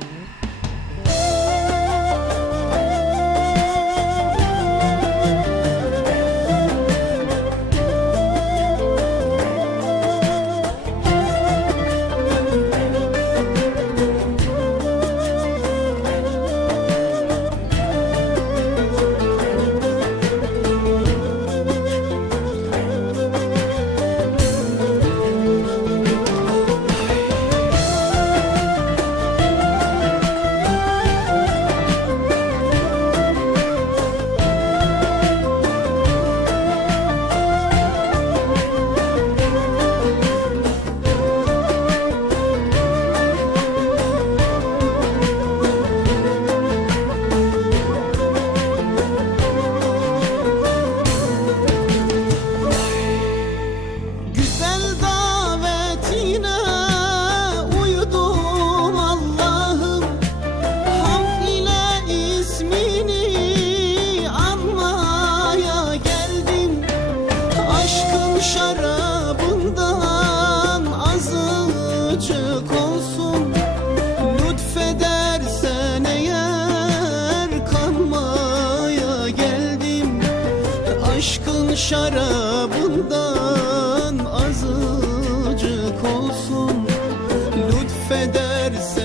Mm-hmm. Şarabından azıcık olsun. Lütfedersen